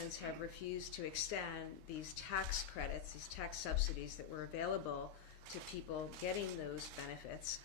Republicans have refused to extend these tax credits, these tax subsidies that were available to people getting those benefits,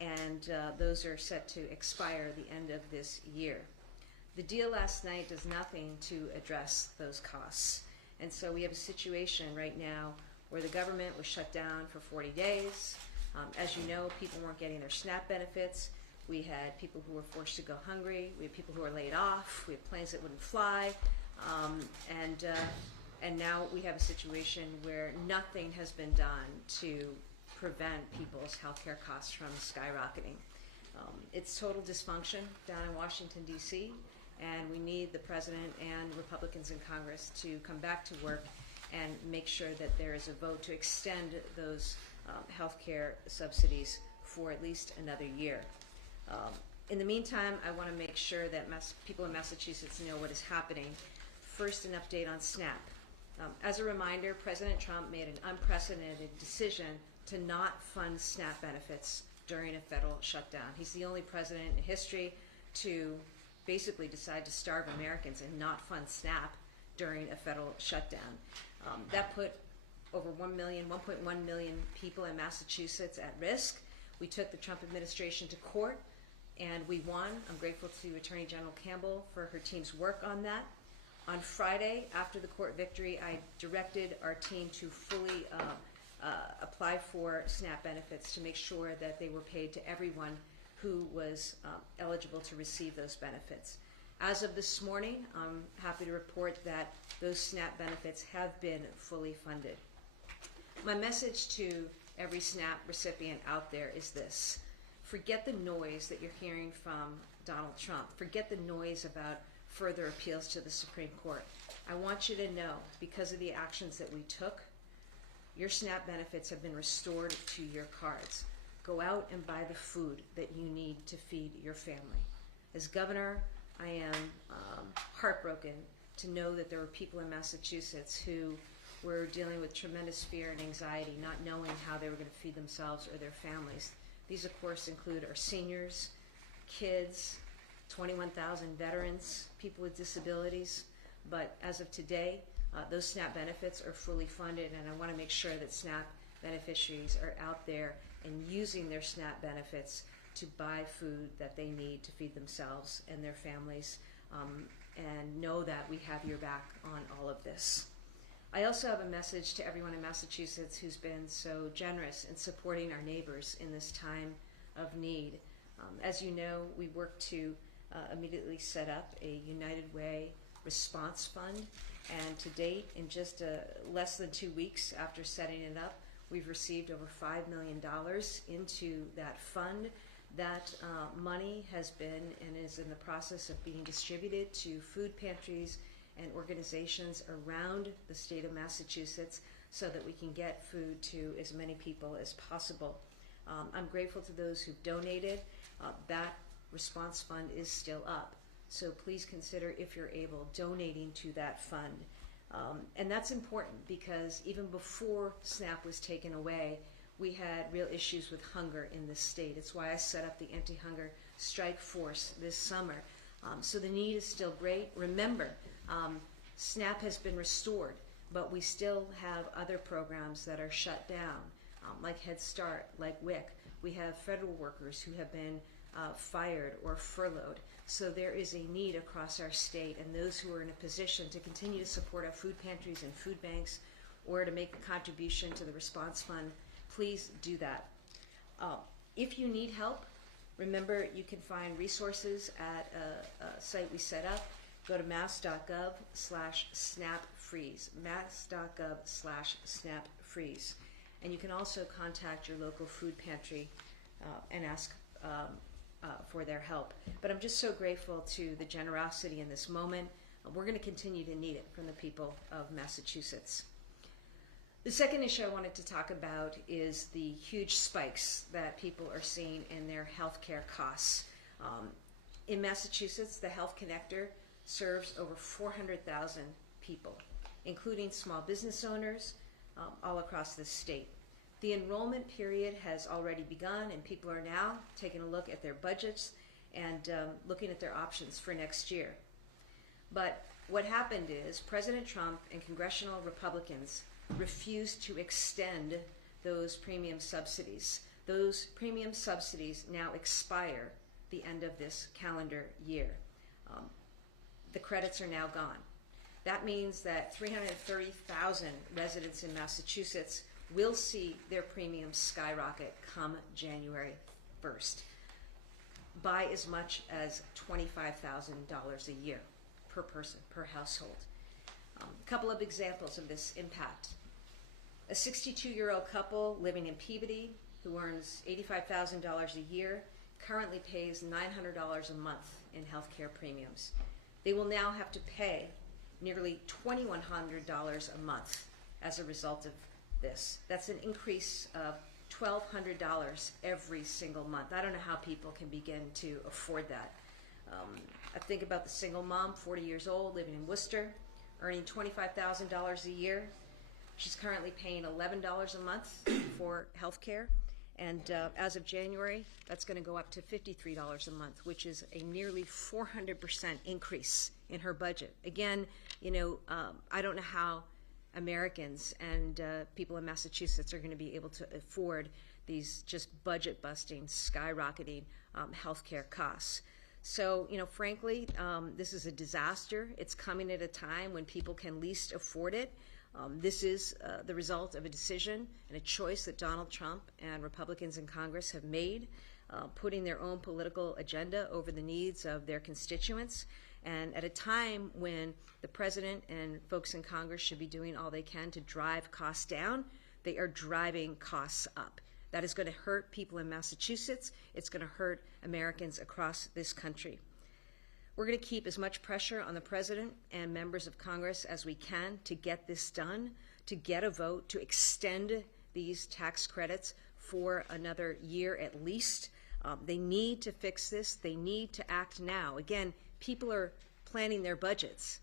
and those are set to expire the end of this year. The deal last night does nothing to address those costs, and so we have a situation right now where the government was shut down for 40 days. As you know, people weren't getting their SNAP benefits. We had people who were forced to go hungry. We had people who were laid off. We had planes that wouldn't fly. And now we have a situation where nothing has been done to prevent people's health care costs from skyrocketing. It's total dysfunction down in Washington, D.C., and we need the President and Republicans in Congress to come back to work and make sure that there is a vote to extend those health care subsidies for at least another year. In the meantime, I want to make sure that people in Massachusetts know what is happening. First, an update on SNAP. As a reminder, President Trump made an unprecedented decision to not fund SNAP benefits during a federal shutdown. He's the only president in history to basically decide to starve Americans and not fund SNAP during a federal shutdown. That put over 1.1 million people in Massachusetts at risk. We took the Trump administration to court and we won. I'm grateful to Attorney General Campbell for her team's work on that. On Friday, after the court victory, I directed our team to fully apply for SNAP benefits to make sure that they were paid to everyone who was eligible to receive those benefits. As of this morning, I'm happy to report that those SNAP benefits have been fully funded. My message to every SNAP recipient out there is this: forget the noise that you're hearing from Donald Trump. Forget the noise about further appeals to the Supreme Court. I want you to know, because of the actions that we took, your SNAP benefits have been restored to your cards. Go out and buy the food that you need to feed your family. As governor, I am heartbroken to know that there were people in Massachusetts who were dealing with tremendous fear and anxiety, not knowing how they were going to feed themselves or their families. These, of course, include our seniors, kids, 21,000 veterans, people with disabilities. But as of today, those SNAP benefits are fully funded, and I want to make sure that SNAP beneficiaries are out there and using their SNAP benefits to buy food that they need to feed themselves and their families, and know that we have your back on all of this. I also have a message to everyone in Massachusetts who's been so generous in supporting our neighbors in this time of need. As you know, we worked to immediately set up a United Way response fund, and to date, in just less than 2 weeks after setting it up, we've received over $5 million into that fund. That money has been and is in the process of being distributed to food pantries and organizations around the state of Massachusetts so that we can get food to as many people as possible. I'm grateful to those who've donated. That response fund is still up, so please consider, if you're able, donating to that fund. And that's important because even before SNAP was taken away, we had real issues with hunger in this state. It's why I set up the anti-hunger strike force this summer. So the need is still great. Remember, SNAP has been restored, but we still have other programs that are shut down, like Head Start, like WIC. We have federal workers who have been fired or furloughed. So there is a need across our state, and those who are in a position to continue to support our food pantries and food banks or to make a contribution to the response fund, please do that. If you need help, remember you can find resources at a site we set up. Go to mass.gov/snapfreeze, mass.gov/snapfreeze. And you can also contact your local food pantry and ask for their help. But I'm just so grateful to the generosity in this moment. We're going to continue to need it from the people of Massachusetts. The second issue I wanted to talk about is the huge spikes that people are seeing in their health care costs. In Massachusetts, the Health Connector serves over 400,000 people, including small business owners all across the state. The enrollment period has already begun, and people are now taking a look at their budgets and looking at their options for next year. But What happened is President Trump and congressional Republicans refused to extend those premium subsidies. Those premium subsidies now expire the end of this calendar year. The credits are now gone. That means that 330,000 residents in Massachusetts will see their premiums skyrocket come January 1st by as much as $25,000 a year per person, per household. A couple of examples of this impact. A 62-year-old couple living in Peabody who earns $85,000 a year currently pays $900 a month in healthcare premiums. They will now have to pay nearly $2,100 a month as a result of this. That's an increase of $1,200 every single month. I don't know how people can begin to afford that. I think about the single mom, 40 years old, living in Worcester, earning $25,000 a year. She's currently paying $11 a month for health care. And as of January, that's going to go up to $53 a month, which is a nearly 400% increase in her budget. Again, I don't know how Americans and people in Massachusetts are going to be able to afford these just budget-busting, skyrocketing healthcare costs. So, frankly, this is a disaster. It's coming at a time when people can least afford it. This is the result of a decision and a choice that Donald Trump and Republicans in Congress have made, putting their own political agenda over the needs of their constituents. And at a time when the president and folks in Congress should be doing all they can to drive costs down, they are driving costs up. That is going to hurt people in Massachusetts. It's going to hurt Americans across this country. We're going to keep as much pressure on the president and members of Congress as we can to get this done, to get a vote, to extend these tax credits for another year at least. They need to fix this. They need to act now. Again, people are planning their budgets.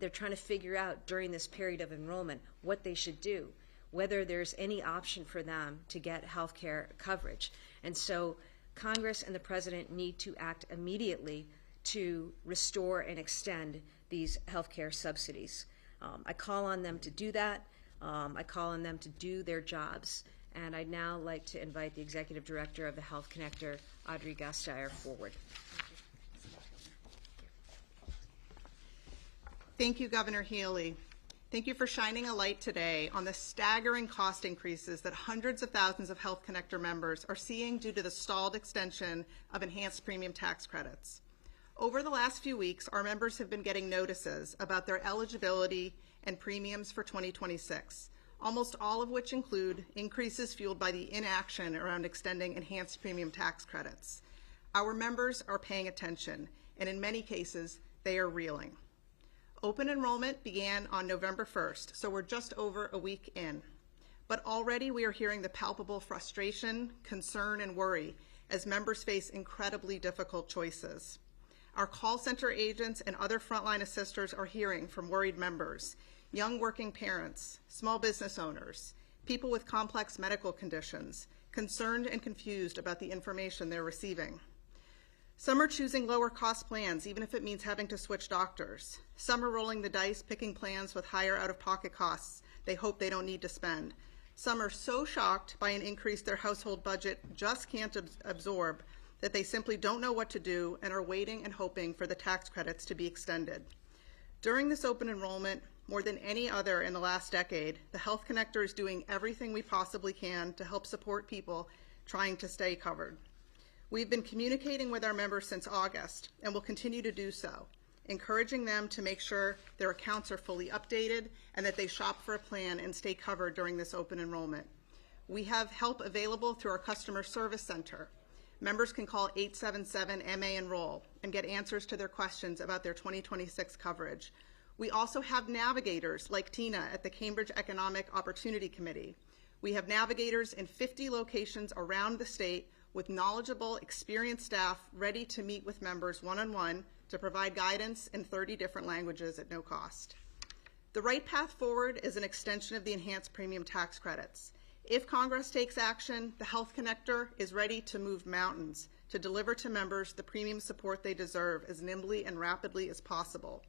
They're trying to figure out during this period of enrollment what they should do, whether there's any option for them to get health care coverage. And so Congress and the president need to act immediately to restore and extend these health care subsidies. I call on them to do that. I call on them to do their jobs. And I'd now like to invite the Executive Director of the Health Connector, Audrey Gasteyer, forward. Thank you, Governor Healey. Thank you for shining a light today on the staggering cost increases that hundreds of thousands of Health Connector members are seeing due to the stalled extension of enhanced premium tax credits. Over the last few weeks, our members have been getting notices about their eligibility and premiums for 2026, almost all of which include increases fueled by the inaction around extending enhanced premium tax credits. Our members are paying attention, and in many cases, they are reeling. Open enrollment began on November 1st, so we're just over a week in. But already we are hearing the palpable frustration, concern, and worry as members face incredibly difficult choices. Our call center agents and other frontline assisters are hearing from worried members, young working parents, small business owners, people with complex medical conditions, concerned and confused about the information they're receiving. Some are choosing lower cost plans, even if it means having to switch doctors. Some are rolling the dice, picking plans with higher out-of-pocket costs they hope they don't need to spend. Some are so shocked by an increase their household budget just can't absorb that they simply don't know what to do and are waiting and hoping for the tax credits to be extended. During this open enrollment, more than any other in the last decade, the Health Connector is doing everything we possibly can to help support people trying to stay covered. We've been communicating with our members since August and will continue to do so, encouraging them to make sure their accounts are fully updated and that they shop for a plan and stay covered during this open enrollment. We have help available through our customer service center. Members can call 877-MA-ENROLL and get answers to their questions about their 2026 coverage. We also have navigators like Tina at the Cambridge Economic Opportunity Committee. We have navigators in 50 locations around the state with knowledgeable, experienced staff ready to meet with members one-on-one to provide guidance in 30 different languages at no cost. The right path forward is an extension of the enhanced premium tax credits. If Congress takes action, the Health Connector is ready to move mountains to deliver to members the premium support they deserve as nimbly and rapidly as possible.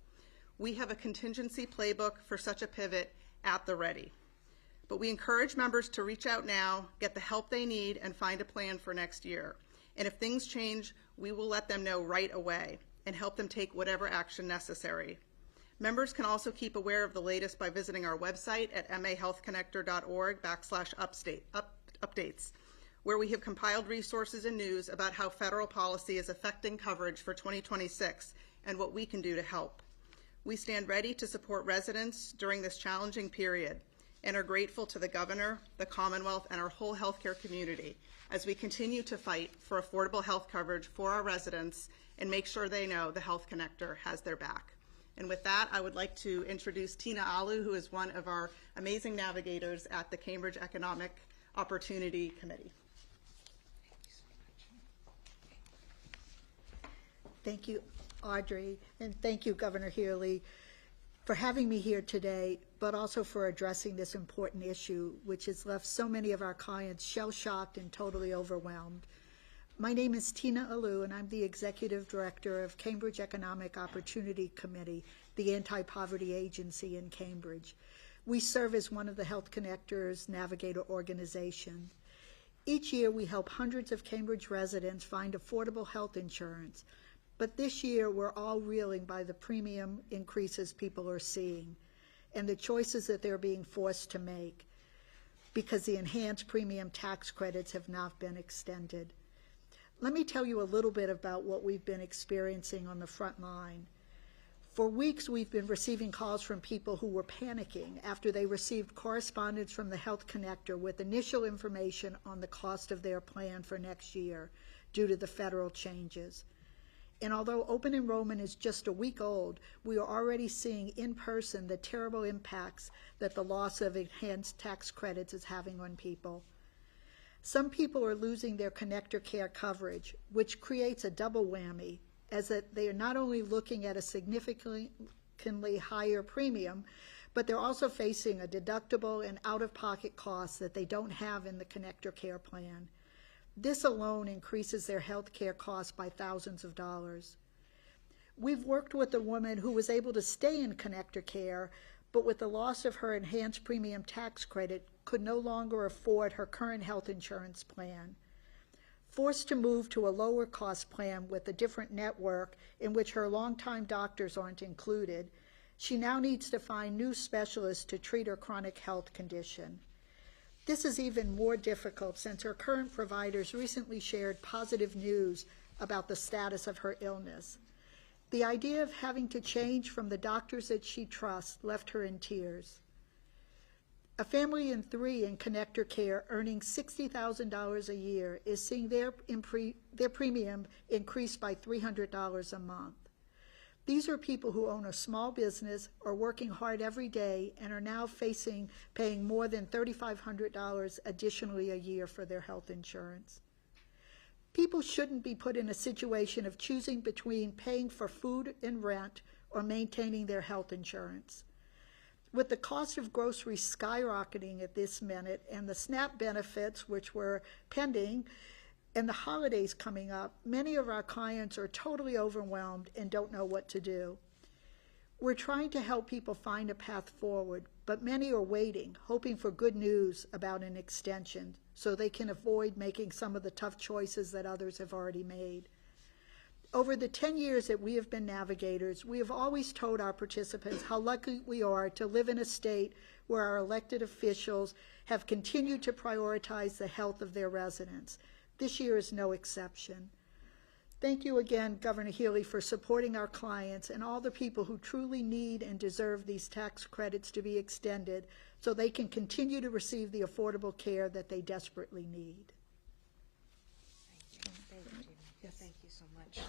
We have a contingency playbook for such a pivot at the ready. But we encourage members to reach out now, get the help they need, and find a plan for next year. And if things change, we will let them know right away and help them take whatever action necessary. Members can also keep aware of the latest by visiting our website at mahealthconnector.org/updates, where we have compiled resources and news about how federal policy is affecting coverage for 2026 and what we can do to help. We stand ready to support residents during this challenging period and are grateful to the Governor, the Commonwealth, and our whole healthcare community as we continue to fight for affordable health coverage for our residents and make sure they know the Health Connector has their back. And with that, I would like to introduce Tina Alu, who is one of our amazing navigators at the Cambridge Economic Opportunity Committee. Thank you, Audrey, and thank you, Governor Healey, for having me here today, but also for addressing this important issue, which has left so many of our clients shell-shocked and totally overwhelmed. My name is Tina Alu, and I'm the Executive Director of Cambridge Economic Opportunity Committee, the anti-poverty agency in Cambridge. We serve as one of the Health Connector's navigator organizations. Each year, we help hundreds of Cambridge residents find affordable health insurance. But this year, we're all reeling by the premium increases people are seeing and the choices that they're being forced to make because the enhanced premium tax credits have not been extended. Let me tell you a little bit about what we've been experiencing on the front line. For weeks, we've been receiving calls from people who were panicking after they received correspondence from the Health Connector with initial information on the cost of their plan for next year due to the federal changes. And although open enrollment is just a week old, we are already seeing in person the terrible impacts that the loss of enhanced tax credits is having on people. Some people are losing their Connector Care coverage, which creates a double whammy, as that they are not only looking at a significantly higher premium, but they're also facing a deductible and out-of-pocket costs that they don't have in the Connector Care plan. This alone increases their health care costs by thousands of dollars. We've worked with a woman who was able to stay in Connector Care, but with the loss of her enhanced premium tax credit, could no longer afford her current health insurance plan. Forced to move to a lower cost plan with a different network in which her longtime doctors aren't included, she now needs to find new specialists to treat her chronic health condition. This is even more difficult since her current providers recently shared positive news about the status of her illness. The idea of having to change from the doctors that she trusts left her in tears. A family in 3 in Connector Care earning $60,000 a year is seeing their premium increase by $300 a month. These are people who own a small business, are working hard every day, and are now paying more than $3,500 additionally a year for their health insurance. People shouldn't be put in a situation of choosing between paying for food and rent or maintaining their health insurance. With the cost of groceries skyrocketing at this minute and the SNAP benefits, which were pending, and the holidays coming up, many of our clients are totally overwhelmed and don't know what to do. We're trying to help people find a path forward, but many are waiting, hoping for good news about an extension so they can avoid making some of the tough choices that others have already made. Over the 10 years that we have been navigators, we have always told our participants how lucky we are to live in a state where our elected officials have continued to prioritize the health of their residents. This year is no exception. Thank you again, Governor Healey, for supporting our clients and all the people who truly need and deserve these tax credits to be extended so they can continue to receive the affordable care that they desperately need. Thank you. Yes. Thank you so much.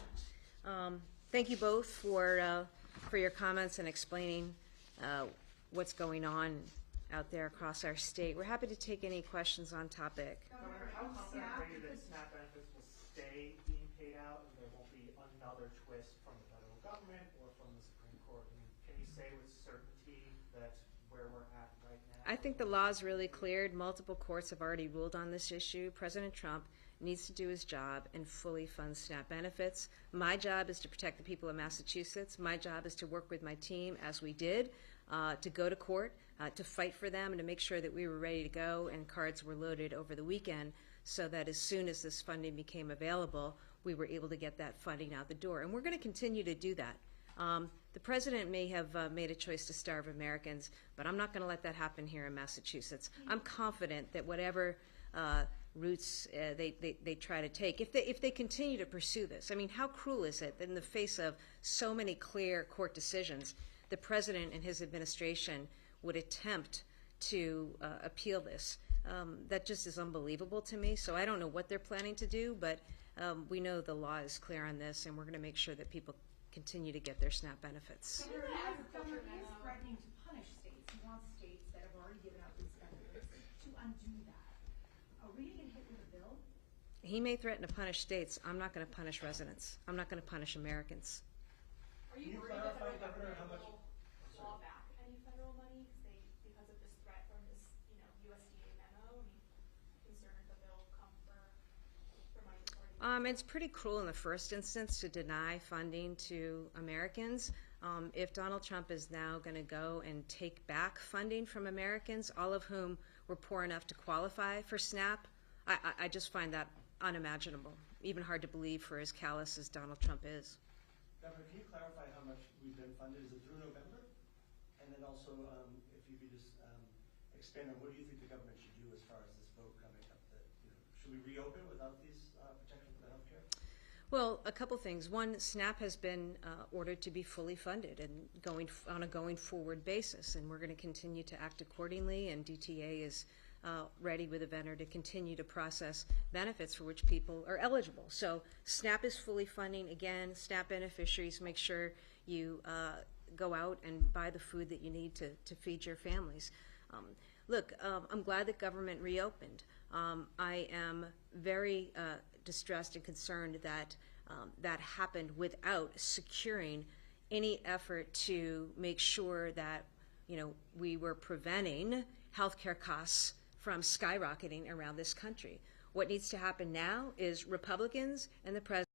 Thank you both for your comments and explaining what's going on out there across our state. We're happy to take any questions on topic. Governor, how confident are you that SNAP benefits will stay being paid out and there won't be another twist from the federal government or from the Supreme Court? I mean, can you say with certainty that's where we're at right now? I think the law is really cleared. Multiple courts have already ruled on this issue. President Trump needs to do his job and fully fund SNAP benefits. My job is to protect the people of Massachusetts. My job is to work with my team, as we did, to go to court, to fight for them, and to make sure that we were ready to go and cards were loaded over the weekend, so that as soon as this funding became available, we were able to get that funding out the door. And we're going to continue to do that. The president may have made a choice to starve Americans, but I'm not going to let that happen here in Massachusetts. I'm confident that whatever routes they try to take, if they continue to pursue this, I mean, how cruel is it that in the face of so many clear court decisions, the president and his administration would attempt to appeal this? That just is unbelievable to me. So I don't know what they're planning to do, but we know the law is clear on this, and we're going to make sure that people continue to get their SNAP benefits. Governor is threatening to punish states. He wants states that have already given out these benefits to undo that. Are we going to get hit with a bill? He may threaten to punish states. I'm not going to punish residents. I'm not going to punish Americans. Are you worried that the federal government will claw back any federal money because of this threat from this, USDA memo? Concerned that they'll come for money that's already It's pretty cruel in the first instance to deny funding to Americans. If Donald Trump is now going to go and take back funding from Americans, all of whom were poor enough to qualify for SNAP, I just find that unimaginable, even hard to believe for as callous as Donald Trump is. Governor, can you clarify how much we've been funded? Is it through November? And then also, if you could just expand on what do you think the government should do as far as this vote coming up? That should we reopen without these protections for the healthcare? Well, a couple things. One, SNAP has been ordered to be fully funded and on a going forward basis, and we're going to continue to act accordingly, and DTA is ready with a vendor to continue to process benefits for which people are eligible. So SNAP is fully funding. Again, SNAP beneficiaries, make sure you go out and buy the food that you need to feed your families. Look, I'm glad that government reopened. I am very distressed and concerned that that happened without securing any effort to make sure that we were preventing healthcare costs from skyrocketing around this country. What needs to happen now is Republicans and the president